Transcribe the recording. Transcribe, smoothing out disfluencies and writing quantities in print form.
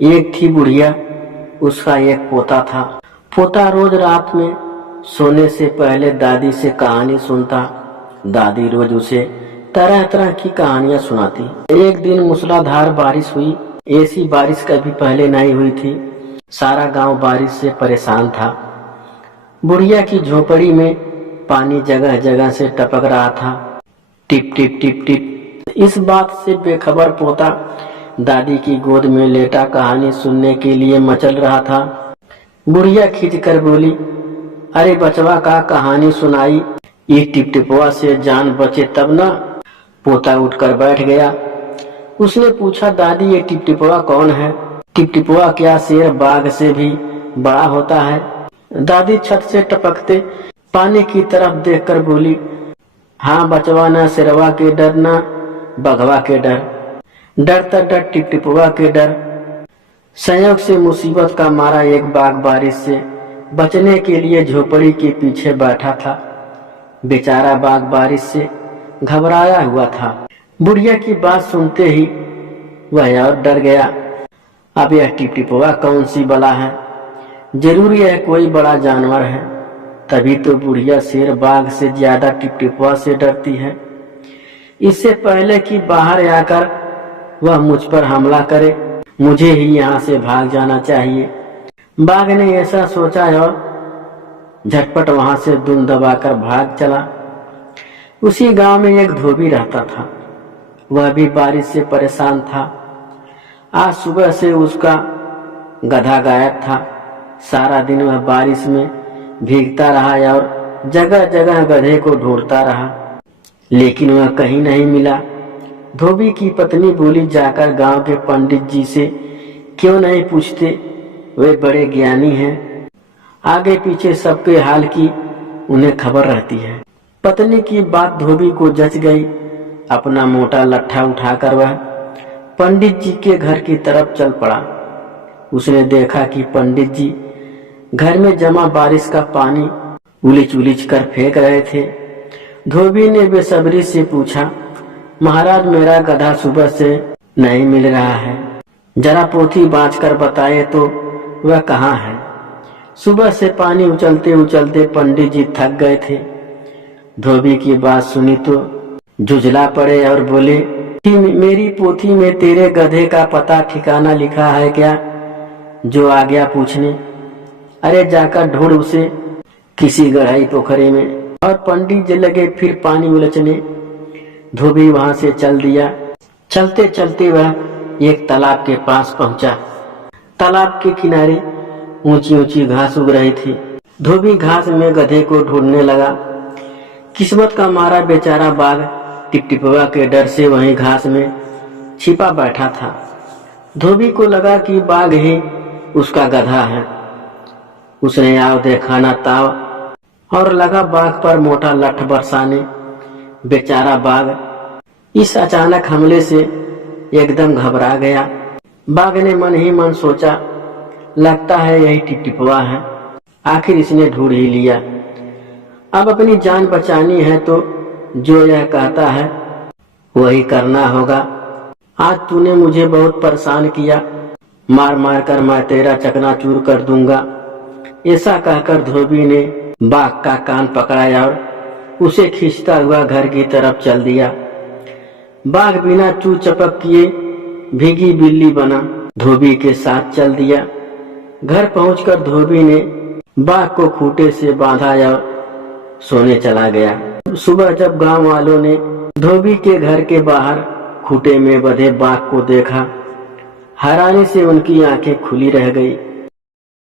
एक थी बुढ़िया, उसका एक पोता था। पोता रोज रात में सोने से पहले दादी से कहानी सुनता। दादी रोज उसे तरह तरह की कहानियां सुनाती। एक दिन मूसलाधार बारिश हुई। ऐसी बारिश कभी पहले नहीं हुई थी। सारा गांव बारिश से परेशान था। बुढ़िया की झोपड़ी में पानी जगह जगह से टपक रहा था, टिप टिप टिप टिप। इस बात से बेखबर पोता दादी की गोद में लेटा कहानी सुनने के लिए मचल रहा था। बुढ़िया खींच कर बोली, अरे बचवा का कहानी सुनाई, ये टिप टिपवा से जान बचे तब ना। पोता उठकर बैठ गया। उसने पूछा, दादी ये टिप टिपवा कौन है? टिप टिपवा क्या शेर बाघ से भी बड़ा होता है? दादी छत से टपकते पानी की तरफ देखकर बोली, हाँ बचवा, ना शेरवा के डर ना बघवा के डर, डर तो डर टिप टिपवा के डर। संयोग से मुसीबत का मारा एक बाघ बारिश से बचने के लिए झोपड़ी के पीछे बैठा था। बेचारा बाघ बारिश से घबराया हुआ था। बुढ़िया की बात सुनते ही वह और डर गया। अब यह टिप टिपवा कौन सी बला है? जरूर यह कोई बड़ा जानवर है, तभी तो बुढ़िया शेर बाघ से ज्यादा टिप टिपवा से डरती है। इससे पहले कि बाहर आकर वह मुझ पर हमला करे, मुझे ही यहाँ से भाग जाना चाहिए। बाघ ने ऐसा सोचा और झटपट वहां से दुम दबाकर भाग चला। उसी गांव में एक धोबी रहता था। वह भी बारिश से परेशान था। आज सुबह से उसका गधा गायब था। सारा दिन वह बारिश में भीगता रहा और जगह जगह गधे को ढूंढता रहा, लेकिन वह कहीं नहीं मिला। धोबी की पत्नी बोली, जाकर गांव के पंडित जी से क्यों नहीं पूछते, वे बड़े ज्ञानी हैं, आगे पीछे सबके हाल की उन्हें खबर रहती है। पत्नी की बात धोबी को जच गई। अपना मोटा लट्ठा उठाकर वह पंडित जी के घर की तरफ चल पड़ा। उसने देखा कि पंडित जी घर में जमा बारिश का पानी उलीच उलीच कर फेंक रहे थे। धोबी ने बेसब्री से पूछा, महाराज मेरा गधा सुबह से नहीं मिल रहा है, जरा पोथी बाँच कर बताए तो वह कहाँ है? सुबह से पानी उछलते उछलते पंडित जी थक गए थे। धोबी की बात सुनी तो झुंझला पड़े और बोले कि मेरी पोथी में तेरे गधे का पता ठिकाना लिखा है क्या, जो आ गया पूछने? अरे जाकर ढूंढ उसे किसी गहराई पोखरे में। और पंडित जी लगे फिर पानी उलचने। धोबी वहां से चल दिया। चलते चलते वह एक तालाब के पास पहुंचा। तालाब के किनारे ऊंची ऊंची घास उग रही थी। धोबी घास में गधे को ढूंढने लगा। किस्मत का मारा बेचारा बाघ टिप टिपवा के डर से वहीं घास में छिपा बैठा था। धोबी को लगा कि बाघ ही उसका गधा है। उसने आव देखाना ताव और लगा बाघ पर मोटा लठ बरसाने। बेचारा बाघ इस अचानक हमले से एकदम घबरा गया। बाघ ने मन ही मन सोचा, लगता है यही टिप टिपवा है, आखिर इसने ढूंढ ही लिया। अब अपनी जान बचानी है तो जो यह कहता है वही करना होगा। आज तूने मुझे बहुत परेशान किया, मार मार कर मैं तेरा चकनाचूर कर दूंगा। ऐसा कहकर धोबी ने बाघ का कान पकड़ाया और उसे खींचता हुआ घर की तरफ चल दिया। बाघ बिना चू चपक किए भीगी बिल्ली बना धोबी के साथ चल दिया। घर पहुंचकर धोबी ने बाघ को खूंटे से बांधा और सोने चला गया। सुबह जब गांव वालों ने धोबी के घर के बाहर खूंटे में बंधे बाघ को देखा, हैरानी से उनकी आंखें खुली रह गई।